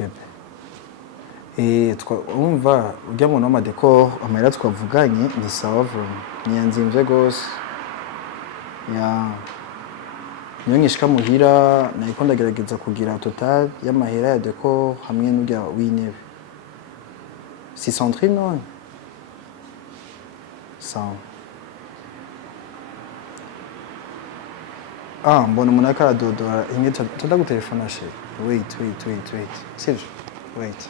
bebe umva ujya mu nama decor amahera twavuganye ni sawa vraiment niyanzimvye gose ya niyo ngishika muhira nayiko ndagerageza kugira total y'amahera ya decor hamwe n'urya w'intebe 600 non sawa mbona umuntu ariko aradodora imwe tunda gutelefona she wait sivyo wait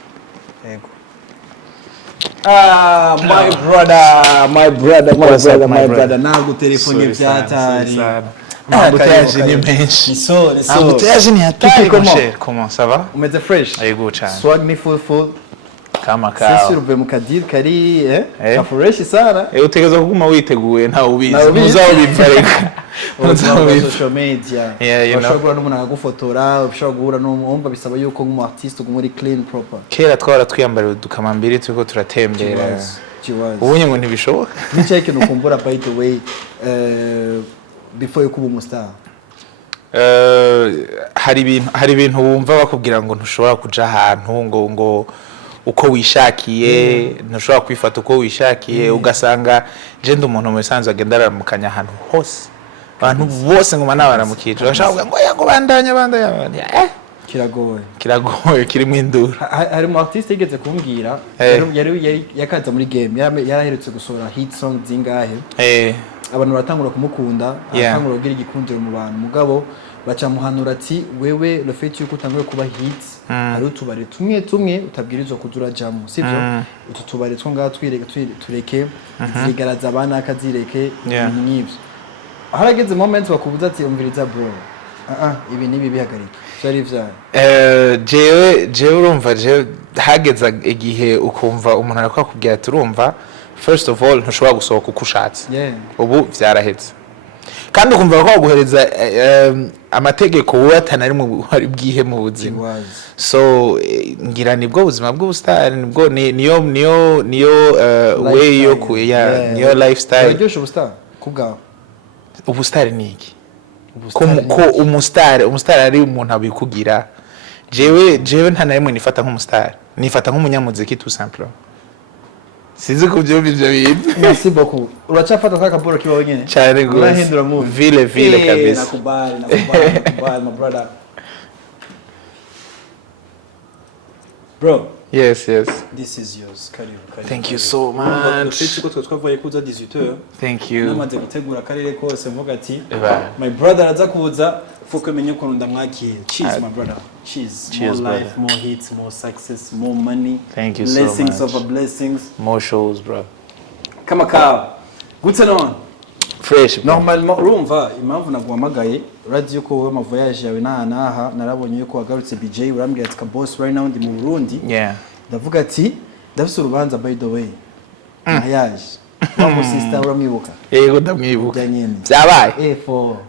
ego my brother nago telefone vyatari Aguteyaje ni menshi aguteyaje ni hatari comment ça va umeze fresh yego cyane swag ni full kama sisi ruve mu kadir kari ka fresh sana utegeza kuguma witeguye nta ubizi muzaho bivareka muzaho social media you know ushobora n'umuntu akagufotora ushobora guhura n'umwumva bisaba yuko nk'umu artist ugumuri clean proper kera twara twiyambara dukamambiri turiko turatembera ubunye ngo ntibishoboka nico ikintu kumbura by the way before yuko umustar hari ibintu wumva bakubwira ngo ntushobora kuja ahantu ngo uko wishakiye ntushobora kwifata uko wishakiye ugasanga je ndi umuntu musanzwe agendara mu kanya ahantu hose abantu bose ngo manabara mu kije bashaka ngo yango bandanya kiragoye kirimo induru hari mu artist yigeze kumbwira yari yakaza muri game yaraherutse gusohora hit song zingahe abantu baratangura kumukunda atangura kugira igikundiro mu bantu mugabo bacamuhanura ati wewe le fait yuko utanguye kuba hits hari utubare tumwe utabwirizwa kuzura jamu sivyo utu tubare two ngaho tureke zigaraza abana akazireke n'ibyo harageze moment bakubuza ati umviriza bro ibi nibi bihagarika cyari vyaye jewe urumva je hageza igihe ukumva umuntu arakubwira ati urumva first of all ntushobora gusohoka uko ushatse ubu vyarahetse kandi ukumva ko guhereza amategeko watanari mu bwihe mu buzima so ngira nibwo buzima bw'ubustar nibwo niyo way yo kuya niyo lifestyle uryoshye ubustar kubgaho ubustar ni iki ko umustar ari umuntu abikugira jewe nta narimwe nifata nk'umustar nifata nk'umunyamuziki tout simplement sizi kubyo bintu merci beaucoup uracafata akaporo kiba wenyene cyane gose urahindura mu vile kabisa nakubali my brother bro yes this is yours karibu thank you so much twese ko twavuye kuza 18h thank you namaze gutegura karere kose mvuga ati my brother aza kuza fuko menye ko ndamwakiye cheers my brother cheers more life brother. More hits more success more money thank you blessings so much over blessings more shows bro kama kawa gute non fresh normalement urumva impamvu naguhamagaye radio ko we ma voyage yawe naha narabonye yuko wagarutse BJ urambwira ati ka boss right now ndi mu Burundi ndavuga ati ndafise urubanza by the way nayaje Mama sister uramwibuka yego ndamwibuka byabaye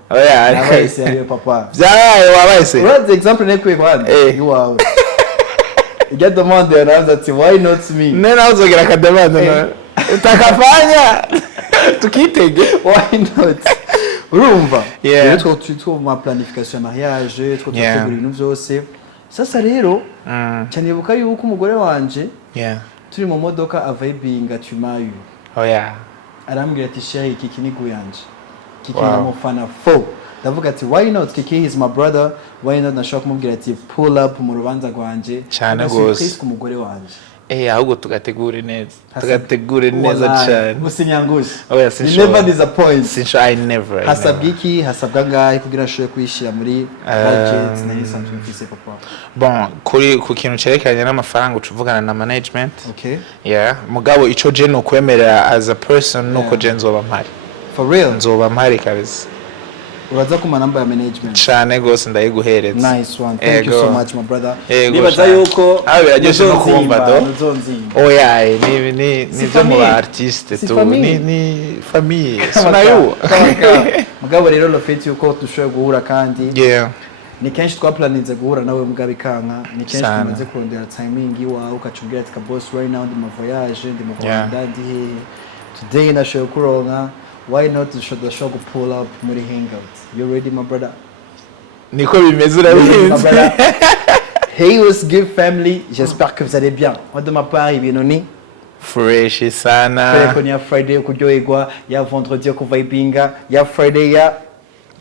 nabayise ariyo papa byabaye wabayise what the example nekwe kwanda iwawe get the man there and that's why not me nena uzogera kademanda utakafanya tukitege why not urumva rero twitwo ma planification mariage twategura ibintu byose sasa rero cyanibuka yuko umugore wanje turi mu modoka avibinga tumayu arambwira ati shehe Kiki ni guyanje Kiki namufana fo ndavuga ati why not Kiki is my brother why not nashaka kumubwira ati pull up mu rubanza rwanje cyane gose ku mugore wanje ahubwo tugategure neza cyane musinyangushe never disappoint I never hasabwiki hasabwa ngahe kugira shoye kwishira muri budget na lisansi mfise papa bon ku kintu cerekanye n'amafaranga ucuvugana na management okay mugabo ico je no kwemera as a person nuko je nzoba mpari for real nzoba mpari kabisa uraza kuma namba ya management cyane gose ndayiguhereza nice one thank you so much my brother nibaza yuko birageze no kumva do ni byo mu artiste tu ni famille sunayo mugabo rero lo fait yuko dushoboye guhura kandi ni kenshi twaplaninze guhura nawe mugabe kanka ni kenshi tumaze kurondera timing iwawe ukacubwira ati ka boss right now ndi mu voyage ndi mu Rwanda ndi today nashoboye kuronka why not the show pull up muri HangOut you ready my brother niko bimeze urabizi Hey, what's good family? J'espère que vous allez bien. Moi de ma part, ibintu ni fresh sana. Kwega ni Friday yo kuryoherwa, ya vendredi yo kuvibinga, ya Friday ya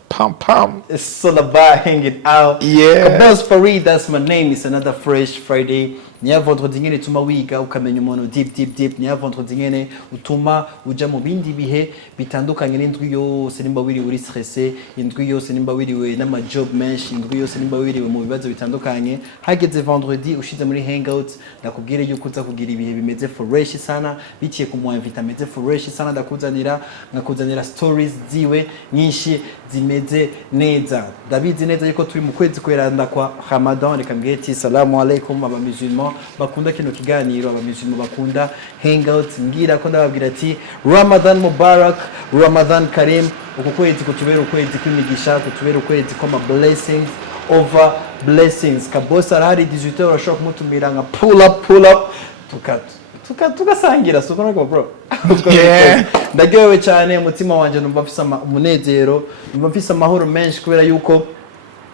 pam. it's all about hanging out. Yeah. Boss Farid, that's my name. It's another fresh Friday. Niya vendredi nyene utuma wiga ukamenya umuntu deep. Niya vendredi nyene utuma uja mu bindi bihe bitandukanye n'indwi yose nimba wiri uri stressé, indwi yose nimba wiriwe n'ama job menshi, indwi yose nimba wiriwe mu bibazo bitandukanye. Hageze vendredi ushize muri hangout, ndakubwire yuko uza kugira ibihe bimeze fresh sana, biciye ku mu invite ameze fresh sana, nkakuzanira stories ziwe nyinshi zimeze neza. Ndabizi neza yuko turi mu kwezi kweranda kwa Ramadan, reka mbwire ati salamu alaikum aba musulman bakunda kino kiganiro, aba musulman bakunda hangout, ngira ko ndababwira ati Ramadan Mubarak, Ramadan Karim. Uku kwezi kutubera ukwezi kw'imigisha, kutubera ukwezi kwa blessings over blessings. Kabosa arahari 18h urashobora kumutumira nka pull up tugasangira soko nako bro. Ndagyewe cyane umutima wanje numva mfisa umunezero, numva mfisa amahoro menshi kubera yuko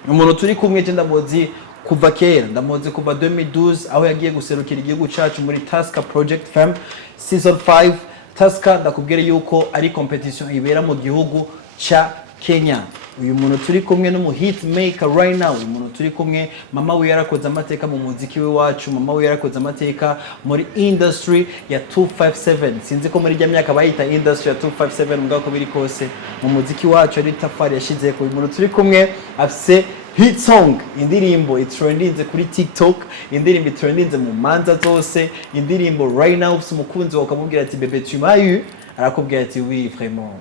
umuntu turi kumwe cyenda mozi kuva kera, ndamoze kuva 2012 aho yagiye guserukira igihugu cyacu muri Taska Project Fam season 5. Taska ndakubwira yuko ari competition ibera mu gihugu cha Kenya. Uyu muntu turi kumwe no mu hit maker right now, uyu muntu turi kumwe mama we yarakoze amateka mu muziki we wacu, mama we yarakoze amateka muri industry ya 257. Sinzi ko muri rya myaka bayita industry ya 257 mugako biri kose mu muziki wacu ari tafari yashize ko uyu muntu turi kumwe afise hit song, indirimbo itrendinze kuri TikTok, indirimbo itrendinze mu manza zose, indirimbo right now ufise umukunzi wakamubwira ati bebe tu m'as eu, arakubwira ati oui vraiment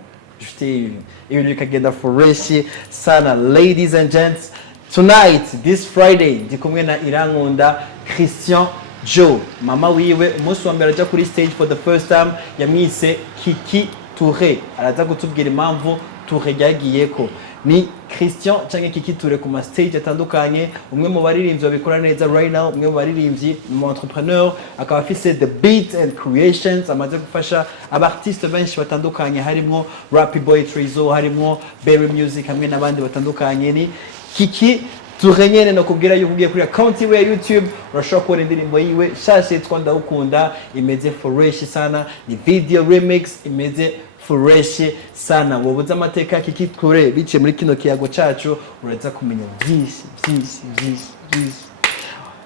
je t'ai eu. Ibintu bikagenda fresh sana. Ladies and gents, tonight this Friday ndi kumwe na Irankunda Christian Joe, mama wiwe umunsi wa mbere aja kuri stage for the first time yamwise Kiki Toure. Araza kutubwira impamvu Toure yagiyeko. Ni Christian cyangwa Kiki Toure ku ma stage atandukanye, umwe mu baririmbyi babikora neza right now, umwe mu baririmbyi mu entrepreneur, akaba afise the beat and creations, amaze gufasha abartiste benshi batandukanye, harimo Rappy Boy Trizo, harimo Berry Music hamwe n'abandi batandukanye. Ni Kiki Toure nyene no kubwira yuko ugiye kuri account iwe ya YouTube urashobora kubona indirimbo yiwe shashe yitwa Ndagukunda, imeze fresh sana, ni video remix imeze fresh sana. Wobuza amateka Kiki Toure biciye muri kino kiyago cyacu uraza kumenya byinshi.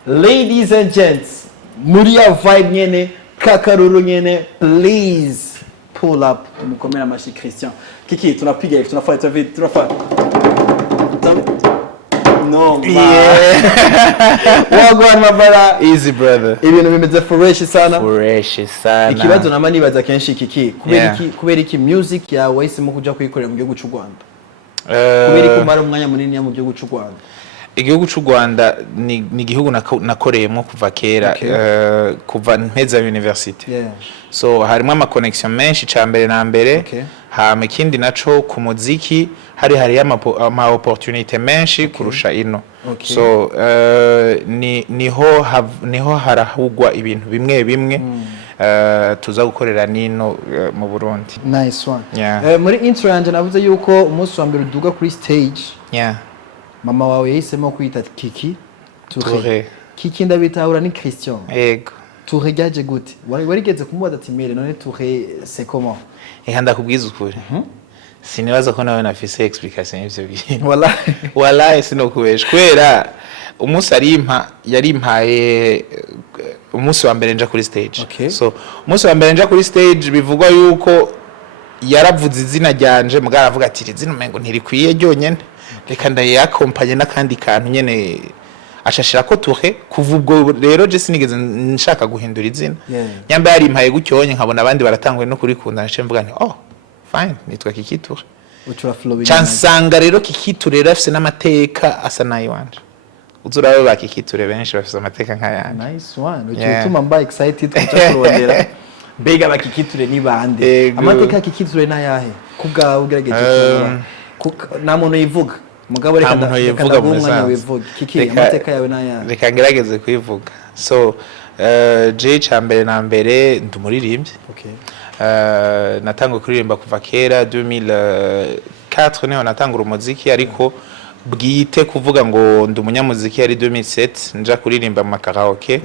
Ladies and gents, muri ya vibe nyene kakaruru nyene, please pull up umukomera amashi Christian. Kiki tunapiga tunafanya video tunafanya no man. Wagwan mabara Easy brother. Ibintu bimeze fresh sana. Ikibazo nama nibaza kenshi Kiki, kubera iki music yawe wahisemo kuja kuyikorera mu gihugu cy'u Rwanda? Kubera iki umara umwanya munini mu gihugu cy'u Rwanda? Igihugu cy'u Rwanda ni igihugu nakoreyemo kuva kera, kuva mpeza university. So harimo ama connection menshi cyambere na mbere. Hama ikindi naco ku muziki hari ama opportunity menshi kurusha ino. So niho harahugwa ibintu bimwe tuza gukorera nino mu Burundi. Nice one. Muri intro yanje navuze yuko umunsi wa mbere uduga kuri stage. Mama wawe yahisemo kwita Kiki Toure. Kiki ndabitahura ni Christian. Yego. Toure gaje gute? Warigeze kumubaza ati mere none Toure c'est comment? Ndakubwiza ukuri. Sinibaza ko nawe nafise explication y'ivyo bintu. Wallahi sinokubesha. Kwera umunsi yarimpaye umunsi wa mbere nja kuri stage. So umunsi wa mbere nja kuri stage bivugwa yuko yaravuze izina ryanje mugara avuga ati izina mengo ntirikwiye ryonyene. Reka ndayakompanye n'akandi kantu nyene ashashira ko Toure. Kuva ubwo rero je sinigeze nshaka guhindura izina. Nyamba yari impaye gucyonye nkabona abandi baratangwe no kuri kunda nce mvuga nti oh fine nitwa Kiki Toure. Chansanga rero Kiki Toure rafise n'amateka asa nayo wanje. Uzurabe ba Kiki Toure benshi bafise amateka nk'ayandi. Nice one. Utuma mba excited kuja kurondera. Bega ba Kiki Toure ni bande. Amateka Kiki Toure nayahe? Kubwa ugerageje na muntu yivuga. Mugabo reka ndagumwa wivuga. Kiki amateka yawe nayahe? Reka ngerageze kuyivuga. So je cyambere na mbere ndumuririmbyi. Natangwe kuririmba kuva kera 2004 niho natangura umuziki, ariko bwite kuvuga ngo ndi umunyamuziki yari 2007 nja kuririmba mu karaoke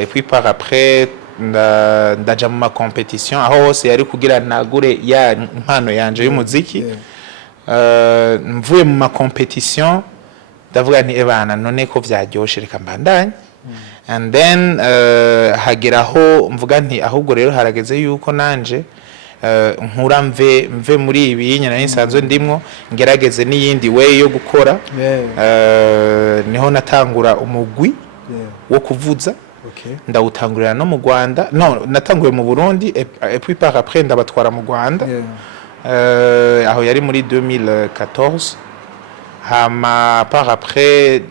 et puis par après ndaja mu competition aho hose yari kugira ntagure ya impano yanje y'umuziki mvuye mu competition ndavuga nti ebana none ko vyaryoshe reka mbandanye and then hageraho mvuga nti ahubwo rero harageze yuko nanje nkura mve muri ibi nyana nisanzwe ndimwo ngerageze n'iyindi way yo gukora niho natangura umugwi wo kuvuza ndawutangurira no mu Rwanda no natanguye mu Burundi et puis par après ndabatwara mu Rwanda aho yari muri 2014 hama par après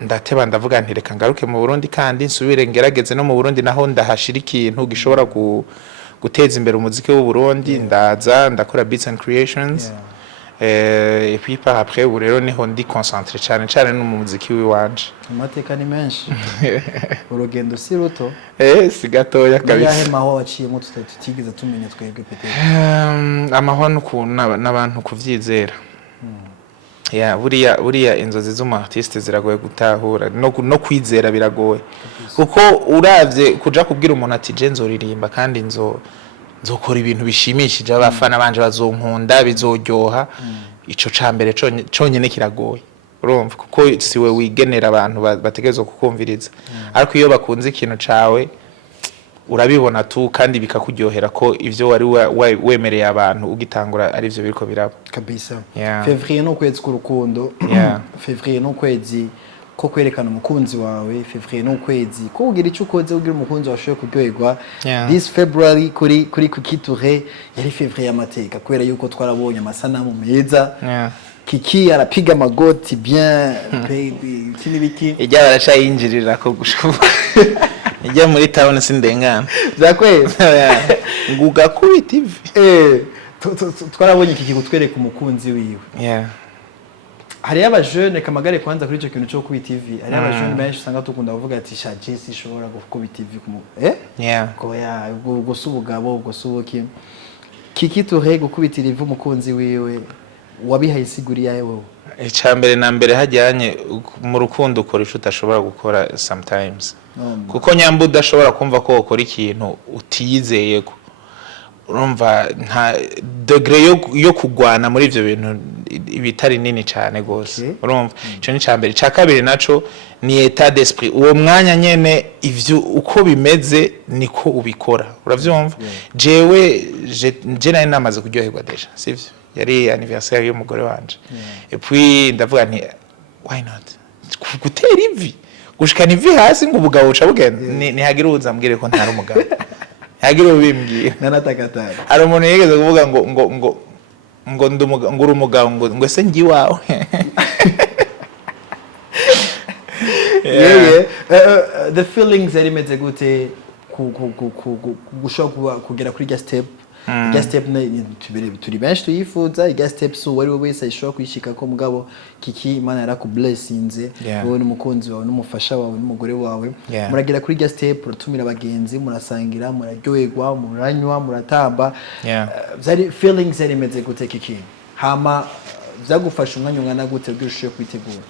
ndateba ndavuga nti reka ngaruke mu Burundi kandi nsubire ngerageze no mu Burundi naho ndahashira ikintu gishobora guteza imbere umuziki w'u Burundi ndaza ndakora beats and creations et puis par après ubu rero niho ndi concentré cyane no mu muziki wanje amateka ni menshi urugendo si ruto si gatoya kabisa yahe maho waciyemo tutigize tumenye twebwe pete amaho n'abantu kuvyizera buriya inzozi z'umu artiste ziragoye gutahura no kwizera biragoye kuko uravye kuja kubwira umuntu ati je nzoririmba kandi nzokora ibintu bishimishije abafana banje bazonkunda bizoryoha ico cambere conyene kiragoye urumva kuko siwe wigenera abantu bategerezwa kukumviriza ariko iyo bakunze ikintu cawe urabibona tu kandi bikakuryohera ko ivyo wari wemereye abantu ugitangura ari byo biriko biraba kabisa. Février no kwezi k'urukundo, Février no kwezi ko kwerekana umukunzi wawe, Février no kwezi ko ugira icyo ukoze ugira umukunzi washoye kuryoherwa. This February kuri Kiki Toure yari Février amateka kubera yuko twarabonye amasanamu meza. Kiki arapiga magoti bien baby kini biki ijya baracayinjirira ko gushuba ijya muri town sindengana zakweza nguga kuri TV twarabonye Kiki gutwereka umukunzi wiwe. Hari aba jeune kamagare kwanza kuri ico kintu cyo kuri TV hari aba jeune benshi usanga tukunda kuvuga ati sha Jesse ishobora gukora TV ko gusubugabo gusubuki Kiki Toure gukubitira ivu umukunzi wiwe wabihaye isiguri yawe wowe icambere na mbere hajyanye mu rukundo ukora ico utashobora gukora sometimes kuko nyambu udashobora kumva ko ukora ikintu utiyizeye ko urumva nta degree yo kugwana muri ivyo bintu ibitari nini cyane gose urumva ico ni cambere ca kabiri naco ni état d'esprit uwo mwanya nyene ivyo uko bimeze niko ubikora uravyumva jewe je nari namaze kuryoherwa deja sivyo yari anniversaire y'umugore wanje et puis ndavuga nti why not gutera ivi gushikana ivi hasi ngo ubugabo uca bugenda ni hagira uzambwire ko ntari umugabo hagira ubimbwira nanatakatara hari umuntu yigeze kuvuga ngo ndumugabo umugabo ngo se ngi wawe the feelings are imeze gute gushobora kugera kuri step step turi benshi tuyifuza step so wari wese ishobora kwishika ko mugabo Kiki Imana yarakublessinze wowe n'umukunzi wawe n'umufasha wawe n'umugore wawe muragira kuri step uratumira abagenzi murasangira muraryoherwa muranywa muratamba zari feelings zari imeze gute Kiki hama zagufasha umwanya ungana gute byushye kwitegura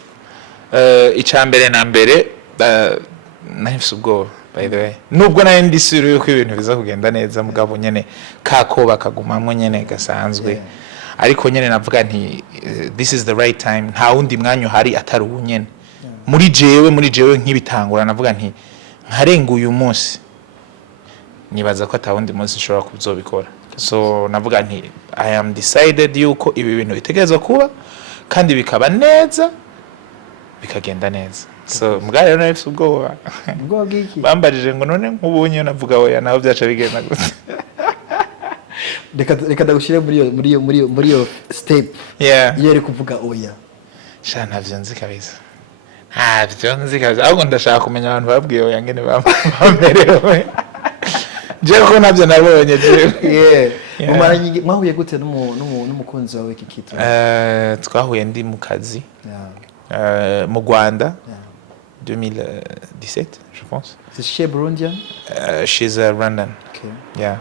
icambere na mbere nahise ubwoba by the way nubwo nayo ndisiro yuko ibintu biza kugenda neza mugabo nyene kako bakagumamwe nyene gasanzwe ariko nyene navuga nti this is the right time nta wundi mwanya hari atari unyene muri jewe nk'ibitangura navuga nti nkarenga uyu munsi nibaza ko atawundi munsi nshobora kuzobikora so navuga nti I am decided yuko ibi bintu bitegerezwa kuba kandi bikaba neza bikagenda neza so mbwa rero nafise ubwoba bwiki bambajije ngo none nk'ubunye navuga oya naho byaca bigenda gute reka dagushire muri yo step iyo ari kuvuga oya sha navyo nzi kabisa ahubwo ndashaka kumenya abantu babwiye oya ngene bamerewe je ko navyo nabonye je mumaranye mwahuye gute n'umukunzi wawe Kiki Toure twahuye ndi mu kazi mu Rwanda 2017 je pense. C'est chez Burundian? She's a Rwandan. Okay. Yeah.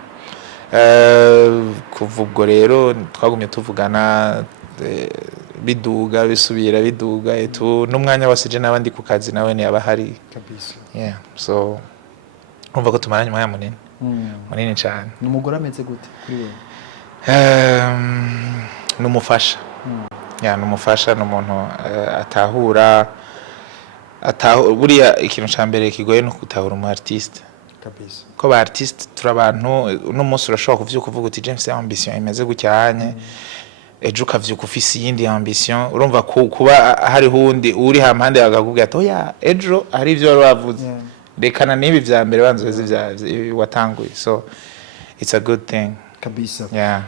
Kuva ubwo rero twagumye tuvugana biduga bisubira biduga etu n'umwanya wose je nabandi ku kazi nawe ni abahari kabisa. Yeah, so umva ko tumaranye umwanya munini munini cyane. N'umugore ameze gute kuri wewe? Numufasha. Yeah, numufasha n'umuntu atahura buriya ikintu cyambere kigoye no gutahura umu artiste kabisa. Ko ba artiste turabantu no munsi urashobora kuvyuka uvuga uti James ambition imeze gucyanye ejo ukavyuka ufise yindi ambition urumva kuba hari hundi uri hampande yakakubwira ati oya ejo hari ivyo wari wavuze rekana nibi vya mbere banzoze vya watanguye, so it's a good thing kabisa. Yeah,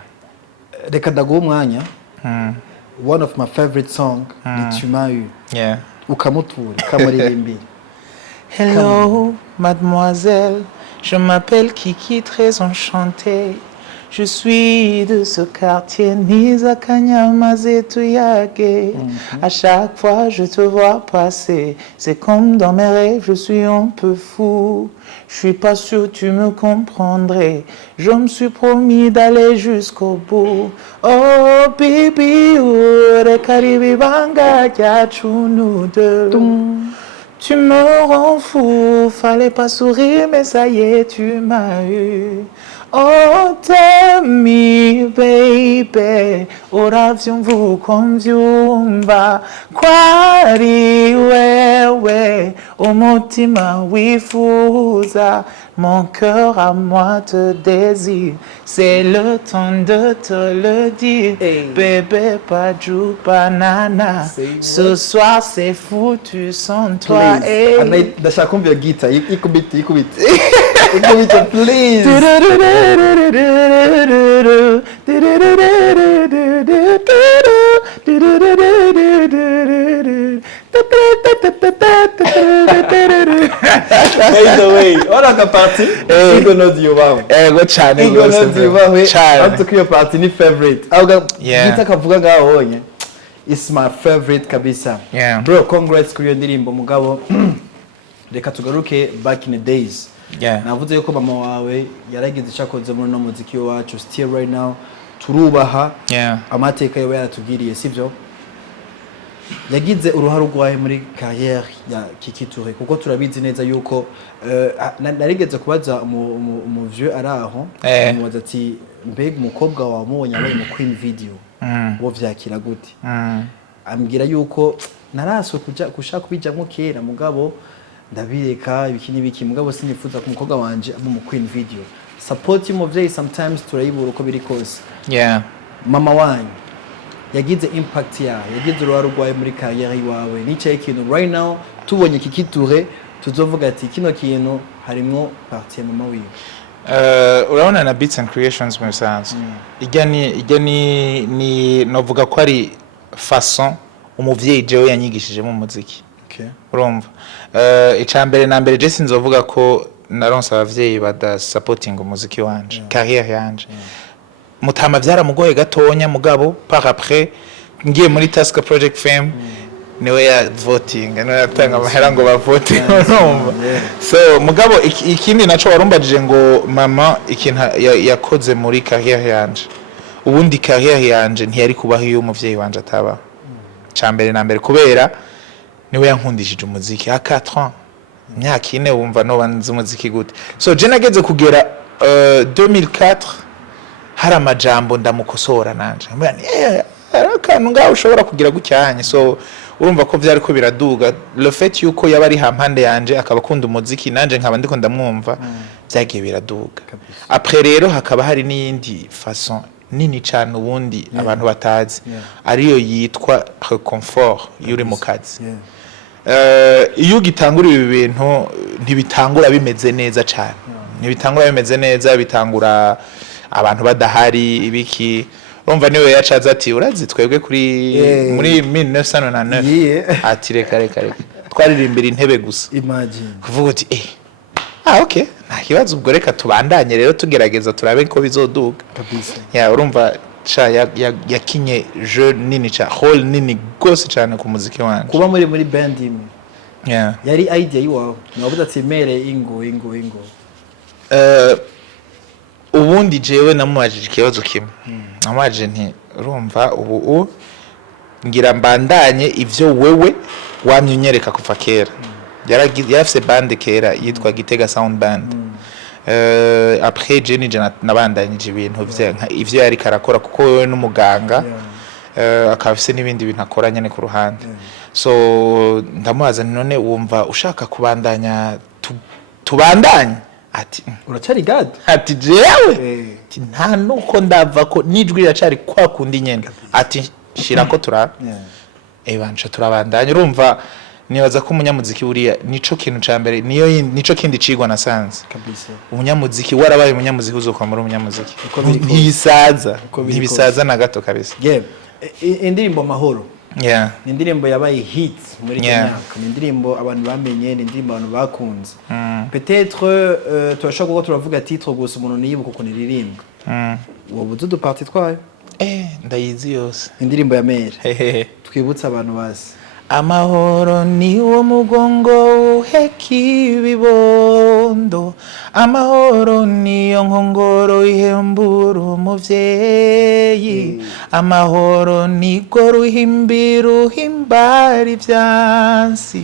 reka ndaguha umwanya. One of my favorite song ni Tu m'as eu. Yeah, ukamutura ukamuririmbira. Hello mademoiselle, je m'appelle Kiki, très enchanté. Je suis de ce quartier Niza Kanyamazetuyake. À chaque fois je te vois passer, c'est comme dans mes rêves, je suis un peu fou. Je suis pas sûr tu me comprendrais. Je me suis promis d'aller jusqu'au bout. Oh baby, rekaribi banga yachu nous deux. Tu me rends fou, fallait pas sourire, mais ça y est, tu m'as eu. Oh, tell me, baby, oravion vous conviumba, quari wewe, au motima wifuza, mon cœur à moi te désire, c'est le temps de te le dire, bébé, pas du banana, ce soir c'est foutu sans toi. Ndashaka kumva guitar ikubita ikubita please. By the way, ora ka party igonodi wawe go cyane igonodi wawe atukiyo party ni favorite auga guitar kavuga ngaho honye. It's my favorite kabisa. Yeah. Bro, congrats kuri iyo ndirimbo mugabo. Reka tugaruke back in the days. Yeah. Navuze yuko mama wawe yaragize cyakoze muri no muziki wacu still right now turubaha. Yeah. Amateka yawe yaratugiriye sivyo? Yagize uruhare rwaye muri carrière ya Kiki Toure kuko turabizi neza yuko narigeze kubaza mu vieux araho mubaza ati mbega umukobwa wa mubonye abaye mu Queen video bo vyakira gute? Ambwira yuko naraswe kushaka kubijamwo kera mugabo ndabireka ibiki mugabo sinifuza ku mukobwa wanje mu Queen video. Support y'umuvyeyi sometimes turayibura uko biri kose. Yeah. Mama wanyu yagize impact yagize uruhare rwaye muri carrière iwawe nicaye ikintu right now tubonye Kiki Toure tuzovuga ati kino kintu harimo partie ya mama wiwe. Urabona na Beats and Creations mu sanzu ijya ni novuga ko ari façon umuvyeyi jewe yanyigishije mu muziki. Okay. Urumva icambere na mbere je sinzovuga ko naronse abavyeyi bada supporting umuziki wanje carrière yanje. Mutama vyaramugoye gatonya mugabo par après ngiye muri Task Project Fame niwe ya voting niwe yatanga amahera ngo bavote urumva. So mugabo ikindi naco warumbajije ngo mama ikintu yakoze muri carrière yanje ubundi carrière yanje ntiyari kubaho iyo umuvyeyi wanje ataba cambere na mbere kubera niwe yankundishije umuziki a 4 ans myaka ine wumva no banze umuziki gute. So je nageze kugera 2004 hari amajambo ndamukosora nanje akantu ngaho ushobora kugira gucyanye. So urumva ko vyari ko biraduga le fait yuko yaba ari hampande yanje akaba akunda umuziki nanje nkaba ndiko ndamwumva byagiye biraduga. Après rero hakaba hari n'indi façon nini cyane ubundi abantu batazi ariyo yitwa reconfort yuri mu kazi. Iyo gitangura ibi bintu ntibitangura bimeze neza cyane ntibitangura bimeze neza bitangura abantu badahari ibiki urumva niwe yacaza ati urazi twebwe kuri muri 1999 ati reka twaririmbira intebe gusa. Imagine kuvuga uti okay nta kibazo ubwo reka tubandanye rero tugerageza turabe ko bizoduga kabisa. Urumva cha ya kinye je nini cha hall nini gose cyane ku muziki wanje kuba muri band imwe. Yari idea yiwawe navuga ati mere ingo ubundi jewe namubajije ikibazo kimwe namubajije nti urumva ubu ngira mbandanye ivyo wewe wamyunyereka kuva kera. Yarafise bande kera yitwa Gitega Sound Band. Après Jenny nabandanyije ibintu ivyo yari karakora kuko wewe n'umuganga akafise n'ibindi bintu akora nyene ku ruhande. So ndamubaza none wumva ushaka kubandanya tubandanye ati uracari gad ati jewe nta nuko ndava ko nijwi iracari kwa kundi nyene ati shirako turaba banje turabandanya urumva nibaza ko umunyamuziki buriya nico kintu ca mbere nico kindi cigwa nasanze kabisa umunyamuziki warabaye umunyamuziki uzokwa muri umunyamuziki ntibisaza na gato kabisa indirimbo mahoro ni indirimbo yabaye hit muri Kenya ni indirimbo abantu bamenye ni indirimbo abantu bakunze peut-être turashaka ko turavuga titre gusa umuntu niyibuka uko niririmba wowe uzi duparti twayo ndayizi yose indirimbo ya mere twibutsa abantu basi amahoro ni wo mugongo uheki ibibondo amahoro niyo nkongoro ihembura umuvyeyi amahoro nigo ruhimbira ivyansi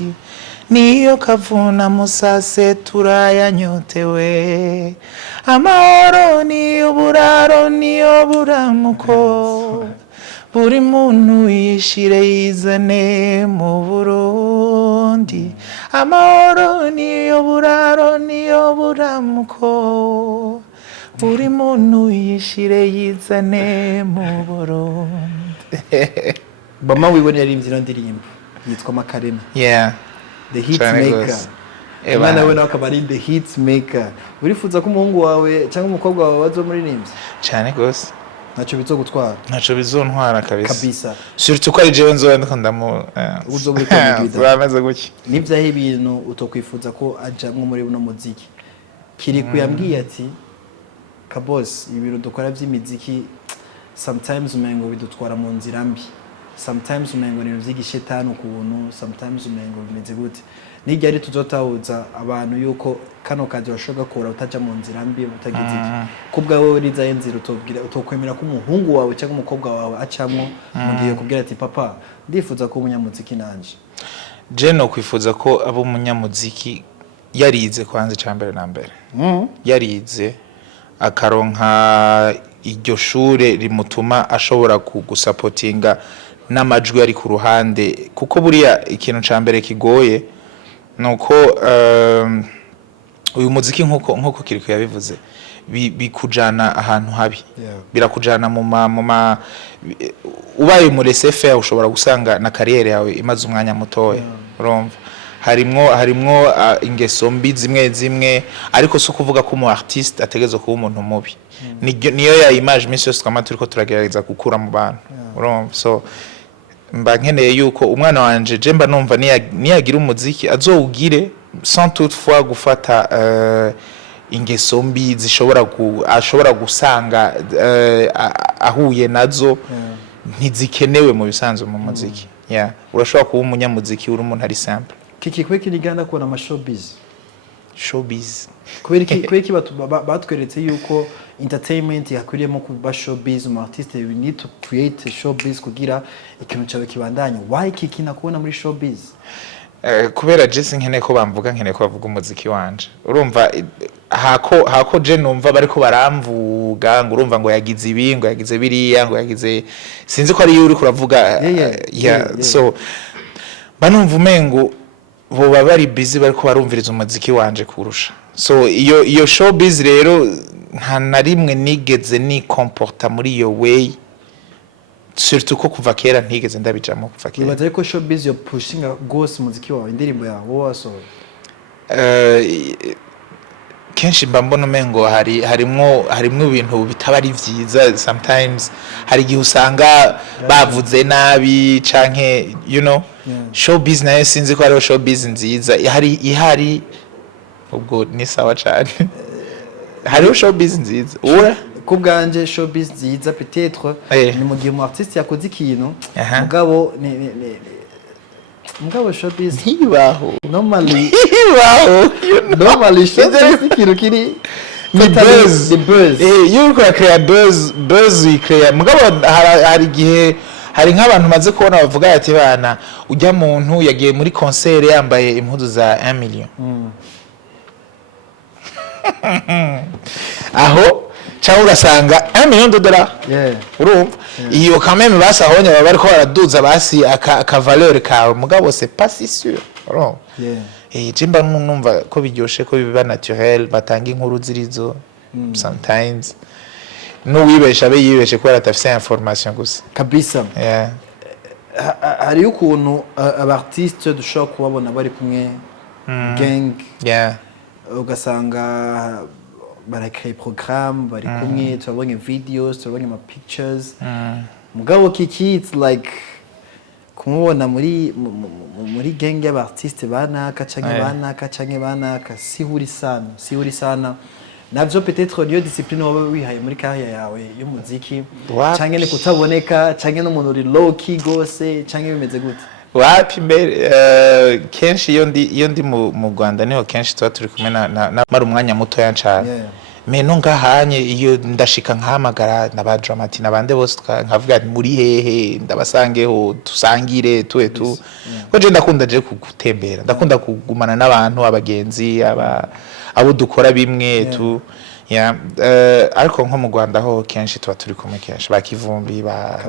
niyo kavuna musase turayanyotewe amahoro niyo buraro niyo buramuko buri muntu yishire yizane mu Burundi amahoro niyo buraro niyo buramuko buri muntu yishire yizane mu Burundi. Bamwe wiwe yarimvye ndirimbo yitwa Makarena the hit maker Imana we nakaba ari the hit maker urifuza ko umuhungu wawe cyangwa umukobwa wawe bazo muri nimvye cyane gose nacho bizogutwara nacho bizontwara kabisa surtout ko ari jewe nzoyandika ndamu uzoburikomeza bameze guki nivyo aho ibintu utokwifuza ko ajamwe muri buno muziki kiri kuyambwiye ati kabos ibintu dukora by'imiziki sometimes umengo bidutwara mu nzira mbi sometimes umengo ni vyigishetani ukuntu sometimes umengo bimeze gute nijya ari tuzotahuza abantu yuko kano kaje washoga kora utaja mu nzira mbi utagize iki kubwa wewe riza yenzira utobwira utokwemera ko umuhungu wawe cyangwa umukobwa wawe acamwo mugiye kubwira ati papa ndifuza ko umunyamuziki nanje je no kwifuza ko abo umunyamuziki yarize kwanze cyambere na mbere yarize akaronka iryo shure rimutuma ashobora gusapotinga n'amajwi ari ku ruhande kuko buriya ikintu ca mbere kigoye nuko uyu muziki nkuko Kiriko yabivuze bikujana ahantu habi birakujana mu ubaye muri SFA ushobora gusanga na carrière yawe imaze umwanya mutoya urumva harimwo ingeso mbi zimwe ariko so kuvuga ko umu artiste ategezo kuba umuntu mubi niyo ya image mission twama turiko turagerageza gukura mu bantu urumva so mba nkeneye yuko umwana wanje je mba numva niyagira umuziki azowugire sans toutefois gufata ingeso mbi ashobora gusanga ahuye nazo ntizikenewe mu bisanzwe mu muziki urashobora kuba umunyamuziki uri umuntu ari simple Kiki kweki niganda ko na showbiz kweki batweretse yuko entertainment yakwiriyemo kuba showbiz mu artiste we need to create a showbiz kugira ikintu cyawe kibandanye why Kiki nakubona muri showbiz kubera Jesse nkeneye ko bamvuga nkeneye ko bavuga umuziki wanje urumva hako je numva bariko baramvuga ngo urumva ngo yagize ibi ngo yagize biriya ngo yagize sinzi ko ari yuri kuravuga so banumva umengo boba bari busy bariko barumviriza umuziki wanje kurusha so iyo showbiz rero nta narimwe nigeze ni comporta muri iyo way surtout ko kuva kera ntigeze ndabijamo kuva kera bibaza ko showbiz yo pushing ghost muziki wawe indirimbo yawe waso kenshi mbambona mengo harimwo ibintu bitaba ari vyiza sometimes hari gihe usanga bavuze nabi canke show business sinzi ko ari show business nziza ihari ubwo ni sawa cyane hari show business nziza kubwanje show business nziza peut-être ni mu gihe mu artiste yakoze ikintu mugabo show business ntibaho normally show business ikintu kiri the buzz you can create buzz you create mugabo hari hari nk'abantu maze kubona bavuga ati bana ujya muntu yagiye muri concert yambaye impuzu za 1 million aho cyangwa ugasanga 1 million $, urumva iyo kameme basahonye baba bariko baraduza basi aka valeur kawe mugabo c'est pas si sûr, urumva jimba numva ko biryoshe ko biba naturel batanga inkuru zirizo sometimes no wibesha abe yibeshe ko atafise information gusa kabisa. Hari ukuntu abartiste dushobora kubabona bari kumwe gang ugasanga barakaya programme bari kumwe turabonye videos turabonye ama pictures mugabo Kiki it's like kumubona muri gang y'abartiste banaka canke banaka sihuri sana navyo peut-être niyo discipline waba wihaye muri carrière yawe y'umuziki canke ne kutaboneka canke no muntu uri low key gose canke bimeze gute wapi mbere kenshi iyo ndi mu Rwanda niho kenshi tuba turi kumwe na mara umwanya muto yancana meno ngahanye iyo ndashika nkahamagara na ba Dramati nabande bose nkavuga muri hehe ndabasangeho dusangire tu ko je ndakunda je kugutembera ndakunda kugumana n'abantu abagenzi abo dukora bimwe tu ariko nko mu Rwanda ho kenshi tuba turi kumwe kenshi bakivumbi ba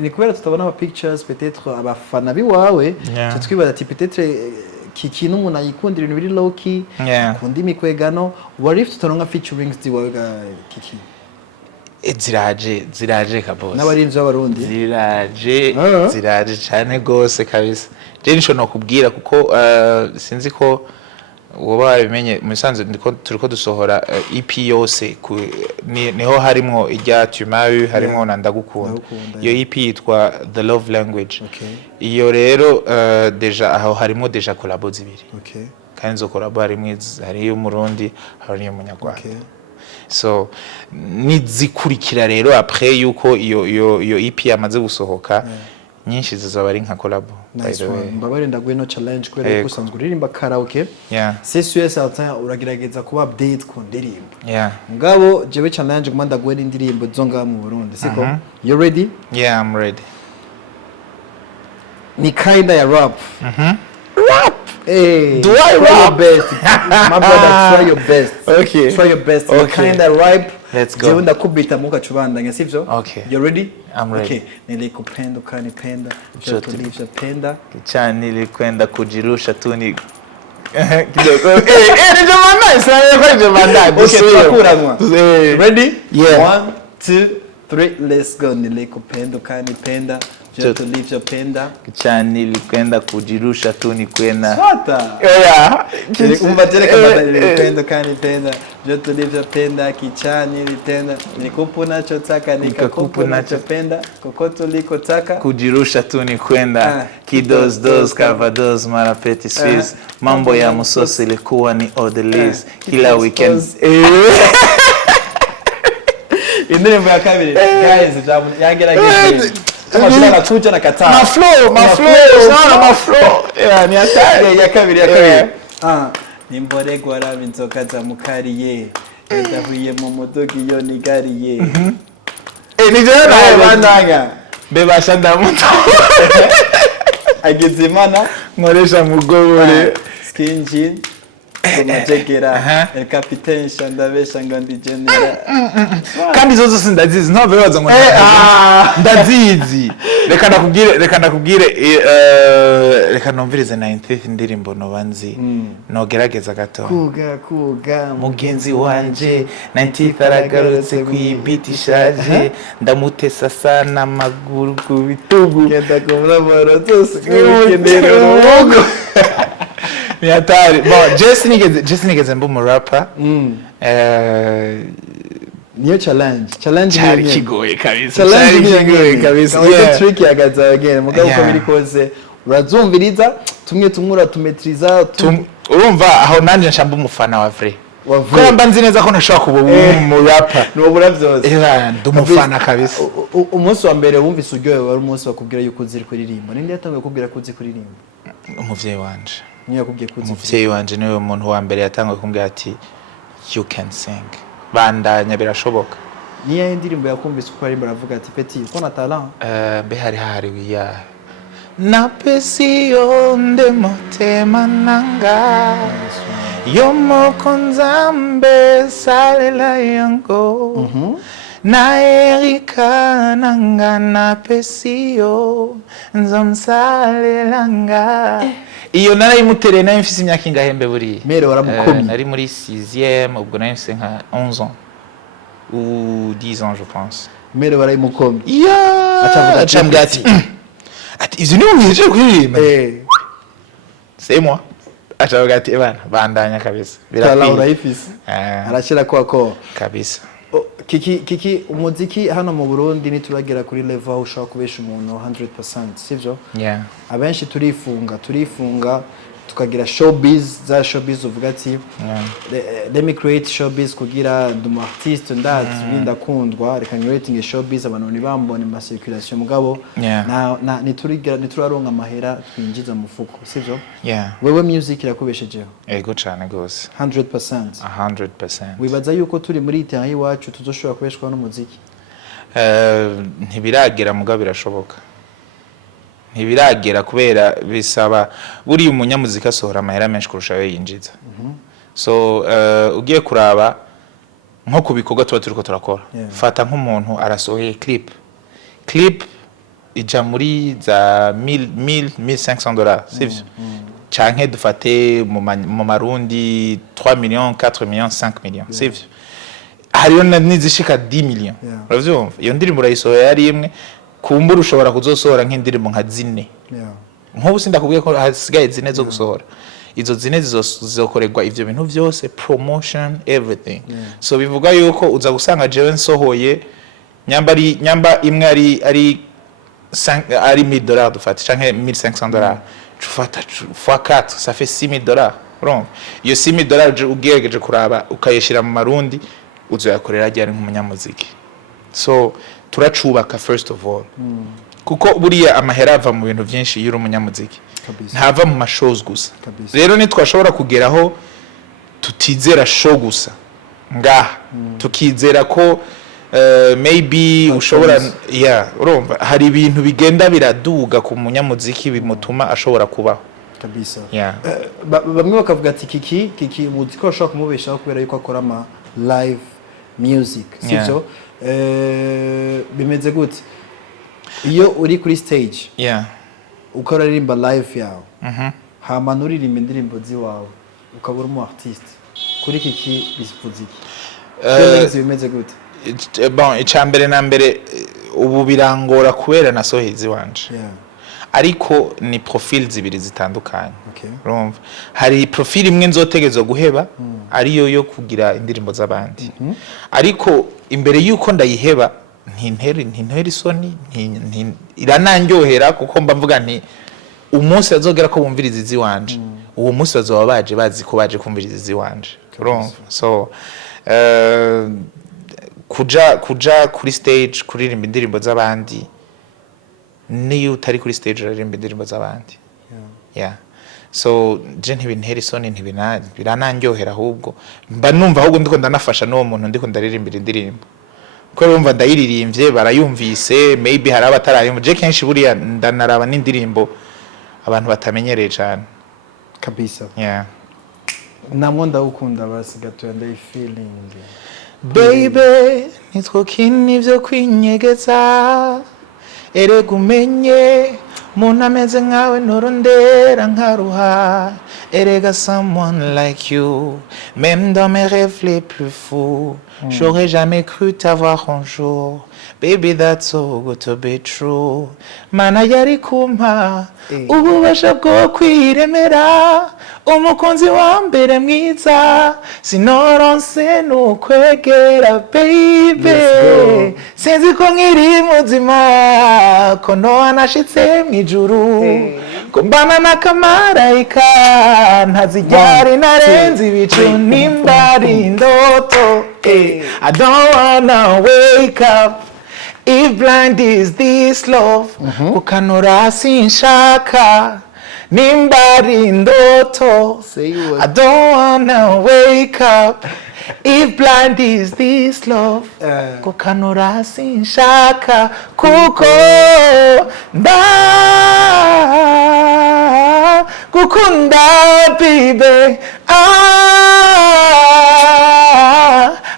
ni kubera tutabona ama pictures peut-être abafana biwawe tutwibaza ati peut-être Kiki n'umuntu ayikundira ibintu biri low key kundi imikwegano what if tutaronka featurings ziwawe ga Kiki ziraje kabose n'abarinzi b'abarundi ziraje cyane gose kabisa je nisho no kubwira kuko sinzi ko woba wabimenye musanze ndiko turiko dusohora EP yose niho harimo ijya tumayu harimo na ndagukunda iyo EP yitwa The Love Language iyo rero deja aho harimo deja collabo zibiri kandi zo collabo harimo hari y'umurundi hari y'umunyarwanda so nizikurikira rero après yuko iyo EP yamaze gusohoka nyinshi zizaba ari nka collabo mbabare ndagweno challenge kwera kusanzwe uririmba karaoke c'est sûr certain uragerageza kuba update ku ndirimbo ngabo jewe challenge kuma ndagwena indirimbo zonga mu Burundi siko you ready? I'm ready. Ni kinda ya rap Rap. Hey, do I rap? Your best. My brother, try your best. Okay. Try your best. Okay. Kinda rap. Let's go. Jewe ndakubita muka chubandanya sivyo? Okay. You ready? I'm ready. Okay. Nilikupenda ukanipenda. Jotulisha penda. Kichani nilikwenda kujirusha tu ni kidogo. Ni jamani sana kwa jamani. Okay, tunakuranwa. Ready? Yeah. 1 2 3 let's go. Nilikupenda ukanipenda. Jotulisha penda. Kichani nilikwenda kujirusha tu ni kwenda. Swata. Yeah. Umbatele kama nilikupenda ukanipenda. Jotulisha penda kichani nilitenda. Nikupu nachotaka nikakupu nachopenda. Kokoto likotaka kujirusha tu ni kwenda. Kidos Calvados mara petit Swiss. Mambo ya musosi ilikuwa ni orderlies. Kila weekend. Indirimbo ya kabiri. Guys, yagerageze. Kama tuna tuja na kataa. Ma flow. Yeah, ni hatari. Ya kabiri. Nimbore gwara binzoka za mukariye. Ndahuye mu modoki yo nigariye. Ni jana bandanga. Bebasha ndamuto. Agizimana nkoresha mugobore. Skin jean. Umajegera. El capitaine shandabesha ngo ndi general. Kandi zozo sindazizi no bebaza ngo ndazizi. Reka nomvirize 95th ndirimbo no banzi no gerageza gato. Kuga mugenzi wanje 90th aragarutse kwibiti shaje ndamutesa sana maguru ku bitugu genda kumura baro zose kwikenera urugo. Ni hatari. Bon, just nigeze mbu rapper. Niyo challenge cyari kigoye kabisa. Yeah. Tricky agaza again. Mugabo uko biri kose urazumviriza tumwe uratumetriza urumva aho nanje nshamba umufana wa vrai. Ko mba nzi neza ko ntashaka kuba mu rapper. No buravyose. Ndumufana kabisa. Umunsi wa mbere wumvise uryoye wari umunsi bakubwira yuko uziri kuririmba. Ninde yatangiye kubwira ko uzi kuririmba? Umuvyeyi wanje. Niyo yakubwiye ko uzi. Umuvyeyi wanje niwe muntu wa mbere yatangiye kumbwira ati you can sing. Bandanya birashoboka. niyo ndirimbo yakumvise uko ari baravuga ati petit ko na talent mbe hari wiya na pesiyo nde motema nanga yomokonzambe salela yango na erika nanga na pesiyo nzomsalelanga iyo narayimutereye nayo mfise imyaka ingahembe buriya mere waramukomye nari muri 6e ubwo nayo mfise nka 11 ans ou 10 ans je pense mere warayimukomye acavuga ati ivyo ni umwije kuririmba c'est moi acavuga ati bana bandanya kabisa birakwiye urayifise arashira ko kabisa Kiki umuziki hano mu Burundi nituragera kuri level ushaka kubesha umuntu 100% sivyo abenshi turifunga tukagira showbiz za showbiz uvuga ati let me create showbiz kugira ndumu artiste ndazi bindakundwa reka creating showbiz abantu nibambone ma circulation mugabo na nituraronka amahera twinjiza mu fuko sivyo wewe music irakubeshejeho ego cyane gose 100% wibaza yuko turi muri itaha iwacu tuzoshobora kubeshwa n'umuziki ntibiragera mugabo birashoboka ntibiragera kubera bisaba buri umunyamuzika asohora amahera menshi kurusha ayo yinjiza so ugiye kuraba nko kubikorwa tuba turiko turakora fata nk'umuntu arasohoye clip ija muri za 1500 dollars sivyo canke dufate mu marundi 3 millions 4 millions 5 millions sivyo hariyo nizishika 10 millions uravyumva iyo ndirimbo urayisohoye ari imwe kumbura ushobora kuzosohora nk'indirimbo nka zine nk'ubu sindakubwiye ko hasigaye zine zo gusohora izo zine zizokorerwa ivyo bintu vyose promotion everything so bivuga yuko uza gusanga jewe nsohoye nyamba imwe ari $1000 dufate canke $1500 tufata fois 4 ça fait $6000 urumva iyo $6000 ugiyegeje kuraba ukayeshira mu marundi uzoyakorera ryari nk'umunyamuziki so turacubaka first of all kuko buriya amahera ava mu bintu byinshi yuri umunyamuziki ntava mu mashows gusa rero nitwashobora kugeraho tutizera show gusa ngaha tukizera ko maybe ushobora urumva hari ibintu bigenda biraduga ku munyamuziki bimutuma ashobora kubaho kabisa bamwe bakavuga ati Kiki umuziki washobora kumubeshaho kubera yuko akora ama live music sivyo bimeze gute iyo uri kuri stage ukora ririmba live yawe hama nuririmba indirimbo ziwawe ukabura umu artiste kuri Kiki bisipuziki bimeze gute bon icambere na mbere ubu birangora kubera nasoheze wanje ariko ni profile zibiri zitandukanye urumva hari profile imwe nzotegezo guheba ariyo yo kugira indirimbo z'abandi ariko imbere yuko ndayiheba ntintera isoni irananyohera kuko mba mvuga nti umunsi azogera ko bumviriza izi wanje uwo munsi bazoba bazi ko baje kumviriza izi wanje urumva so kuja kuri stage kuririmba indirimbo z'abandi niyo utari kuri stage uririmba indirimbo z'abandi so je ntibintera isoni birananyohera ahubwo mba numva ahubwo ndiko ndanafasha n'uwo muntu ndiko ndaririmbira indirimbo ko urumva ndayiririmbye barayumvise maybe hari abatarayumva je kenshi buriya ndanaraba n'indirimbo abantu batamenyereye cyane kabisa namwe ndawukunda basigato ndayi feeling baby nitwokini ivyo kwinyegeza erega umenye muntu ameze nkawe nturondera nkaruha erega someone like you même dans mes rêves les plus fous j'aurais jamais cru t'avoir un jour baby that's so good to be true mana yari kumpa ububasha bwo kwiremera umukunzi wa mbere mwiza sinoronse nukwegera baby sinzi ko nkiri muzima ko noa nashitse mwijuru kumbana n'akamarayika ntazijyari narenze ibicu nimbari indoto I don't wanna wake up if blind is this love kukanura sinshaka nimbari indoto I don't wanna wake up If blind is this love, kukanura sinshaka kuko gukunda baby.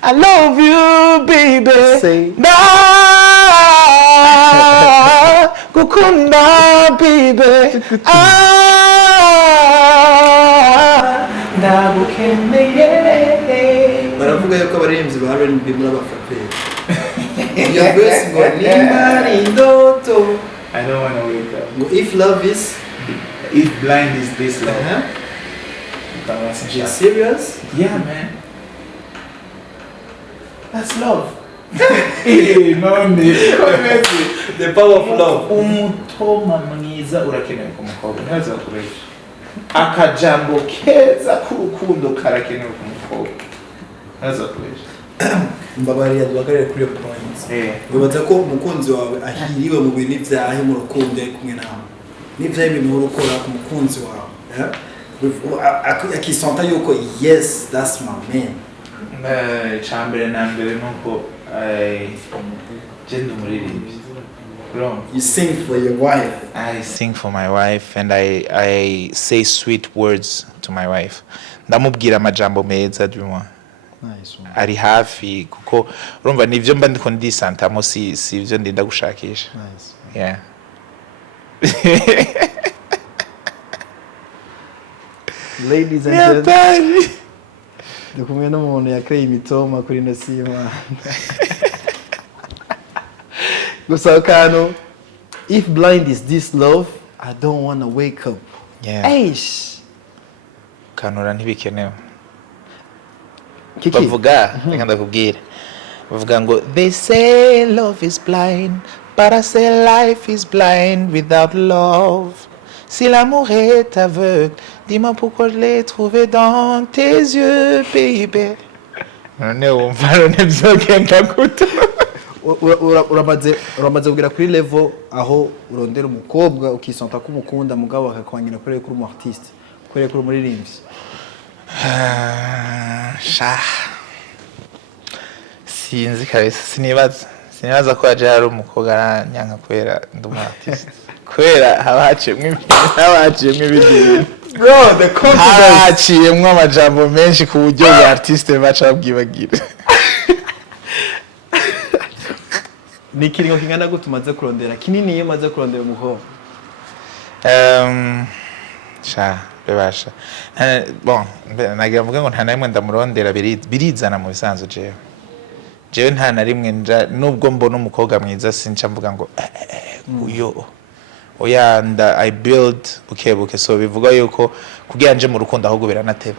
I love you baby. Gukunda baby. Baravuga yuko abaririmbyi ba R&B muri abafaperi. Iyo verse ngo nimba indoto. I don't want to wake up. If love is, if blind is this love. You serious? Yeah, man. That's love. The power of love. Umutoma mwiza urakenewe ku mukobwa. Ntaza kuresha. Akajambo keza k'urukundo karakenewe ku mukobwa. Ntaza kuresha. Mbabariya duhagarare kuri iyo point. Wibaza ko umukunzi wawe ahiriwe mu bintu ibyahe mu rukundo kumwe nawe. N'ibyahe ibintu urukora ku mukunzi wawe. Akisanta yuko yes, that's my man. Chambere na mbere nuko genda umuririmvyi. You sing for your wife. I sing for my wife and I say sweet words to my wife. Ndamubwira amajambo meza dumwa. Nice. Ari hafi kuko urumva nivyo mba ndiko ndisantamo si ivyo ndinda gushakisha. Nice. Yeah. Ladies and gentlemen. Dukumwe n'umuntu yakreye imitoma kuri no sima. Gusa kano, if blind is this love, I don't want to wake up. Yeah. Eish. Kanura ntibikenewe. Kiki. Bavuga, nganda kubwira. Bavuga ngo they say love is blind, but I say life is blind without love. Si l'amour est aveugle, dis-moi pourquoi je l'ai trouvé dans tes yeux, baby. None wumva ntibyogenda gute? uramaze kugira kuri level aho urondera umukobwa ukisanta ko umukunda mugabo akakwangira kuri umu artiste, kuri umuririmbyi. Sinzi kabisa, sinibaza ko aje hari umukobwa aranyanka kwera ndumu artiste. Kwera habaciyemwe ibintu. Bro, the confidence. Haciyemwe amajambo menshi ku buryo bwa artiste baca babwibagira. Ni kiringo kingana gute umaze kurondera? Kinini iyo umaze kurondera umukobwa? Bebasha. Bon, nagira mvuga ngo nta namwe ndamurondera birizana mu bisanzwe jewe nta na rimwe nubwo mbona umukobwa mwiza sinca mvuga ngo uyo oya I build bukebuke, so bivuga yuko kugira nje mu rukundo ahubwo biranateba.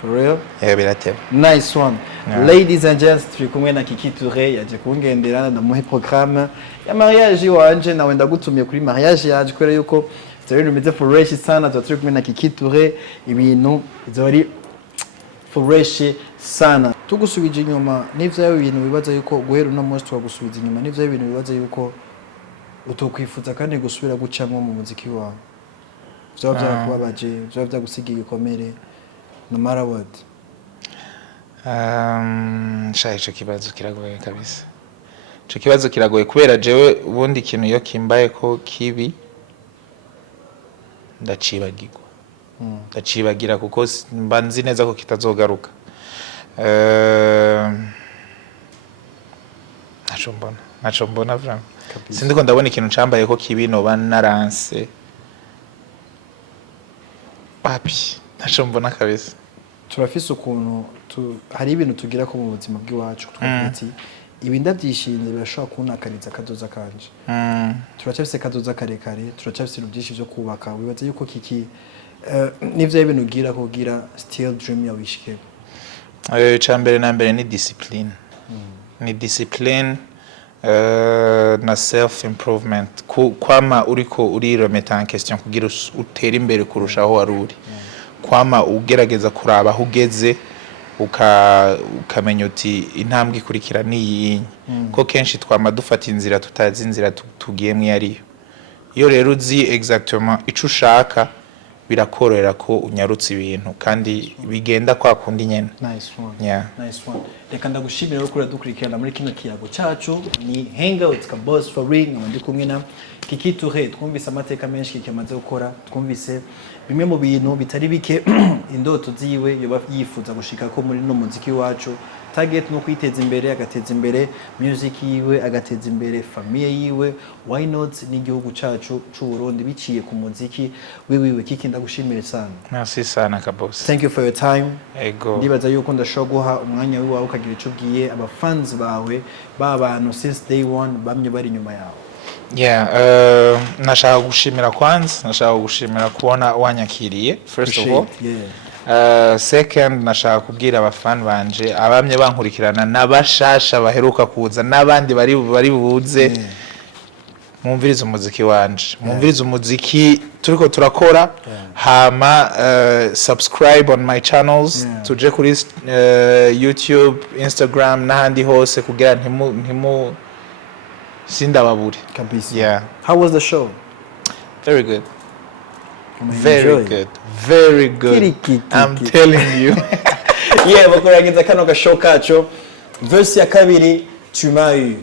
For real? Yeah, birateba. Nice one. Yeah. Ladies and gents, turi kumwe na Kiki Toure yaje kungendera ndamuhe programme ya mariage wanje, nawe ndagutumiye kuri mariage yaje kwera yuko ibintu bimeze fresh sana. Turi kumwe na Kiki Toure, ibintu bizori fresh sana. Tugusubije inyuma n'ivyo ibintu bibaza yuko guhera no most wagusubiza inyuma, n'ivyo ibintu bibaza yuko utokwifuza kandi gusubira gucamwa mu muziki wawe. Vyoba vyakubabaje, vyoba vyagusigiye ikomere, no matter what. Ico kibazo kiragoye kabisa. Ico kibazo kiragoye kubera jewe ubundi ikintu iyo kimbaye ko kibi ndacibagirwa. Ndacibagira kuko mba nzi neza ko kitazogaruka. Naco mbona vraiment. Sindiko ndabona ikintu cambaye ko kibi no banaranse. Papi, naco mbona kabisa. Turafise ukuntu hari ibintu tugira ko mu buzima bw'iwacu twavuga ati ibi ndabyishinde birashobora kunakariza kadoza kanje. Turacafise kadoza karekare, turacafise byinshi byo kubaka. Wibaza yuko Kiki nivyo ibintu ugira kugira still dream ya wishike. Chambere na mbere ni discipline. Ni discipline na self improvement. Kwama uriko urirometa en question kugira utera imbere kurushaho waruri. Kwama ugerageza kuraba aho ugeze ukamenya uti intambwe ikurikira ni ko kenshi twama dufata inzira tutazi inzira tugiyemwe yari. Iyo rero uzi exactement ico ushaka birakorera ko unyarutse ibintu kandi bigenda kwa kundi nyene. Nice one. Yeah. Nice one. Reka ndagushimira ko uradukurikirana muri kino kiyago cyacu ni HangOut ka boss for ring ndi kumwe na Kiki Toure. Twumvise amateka menshi Kiki amaze gukora, twumvise bimwe mu bintu bitari bike indoto ziwe yoba yifuza gushika ko muri no muziki wacu. Target no kwiteza imbere, agateza imbere music yiwe, agateza imbere famille yiwe, why not n'igihugu cyacu cy'u Burundi biciye ku muziki wiwe. Kiki ndagushimire sana. Merci sana ka boss. Thank you for your time. Ego. Ndibaza yuko ndashobora guha umwanya wiwawe ukagira icyo ubwiye aba fans bawe bantu since day one bamye bari nyuma yawe. Yeah, nashaka gushimira kwanza, nashaka gushimira kubona wanyakiriye first of all. Second nashaka kubwira abafan banje abamye bankurikirana nabashasha baheruka kuza nabandi bari buze mumviriza umuziki wanje, mumviriza umuziki turiko turakora, hama subscribe on my channels, tuje kuri YouTube, Instagram n'ahandi hose kugira ntimu sindababure kabisa. Yeah. How was the show? Very good. Very good. Very good. I'm telling you. Yeah, bakurangiza kano gashow kacu. Verse ya kabiri tu m'as eu.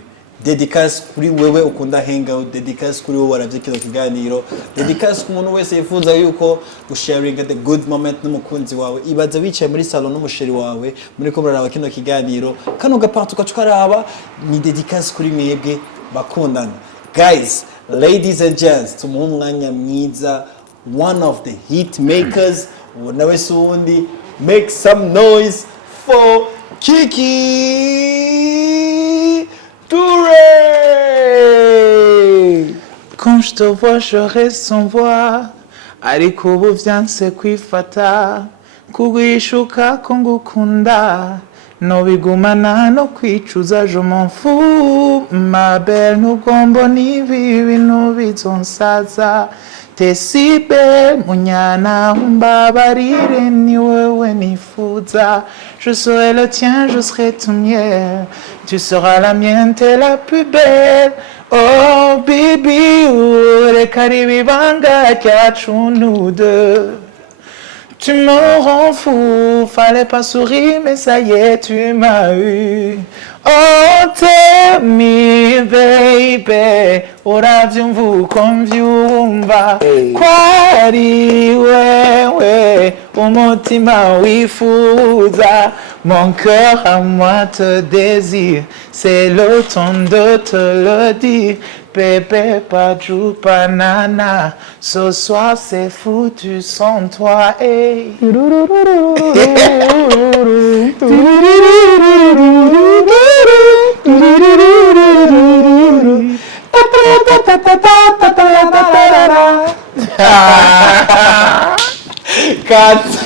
Dédicace kuri wewe ukunda HangOut, dédicace kuri wewe waravye kino kiganiro, dédicace ku muntu wese yifuza yuko gusharinga the good moment n'umukunzi wawe. Ibaza wicaye muri salon n'umusheri wawe muri ko muraraba kino kiganiro, kano gapartu kacukaraba ni dédicace kuri mwebwe bakundana. Guys, ladies and gents, tumuha umwanya mwiza, one of the hit makers, nawe sundi, make some noise for Kiki Toure. Quand je te vois, je reste sans voix. Ariko ubu vyanse kwifata, kugwishuka ko ngukunda. No bigumana no kwicuza, je m'en fous. Ma belle, ntugomba n'ibi bintu bizonsaza. T'es si belle, munyana, umbabarire ni wewe nifuza. Je serai le tien, je serai ton mien. Tu seras la mienne, t'es la plus belle. Oh baby, reka ribibanga ryacu nous deux. Tu me rends fou, fallait pas sourire, mais ça y est, tu m'as eu. Oh, tell me, baby, uravyumva uko mvyumva. Kwari wewe, umutima wifuza. Mon cœur à moi te désire, c'est le temps de te le dire. Bébé, pas de banana, ce soir c'est foutu sans toi. Hey. Cut.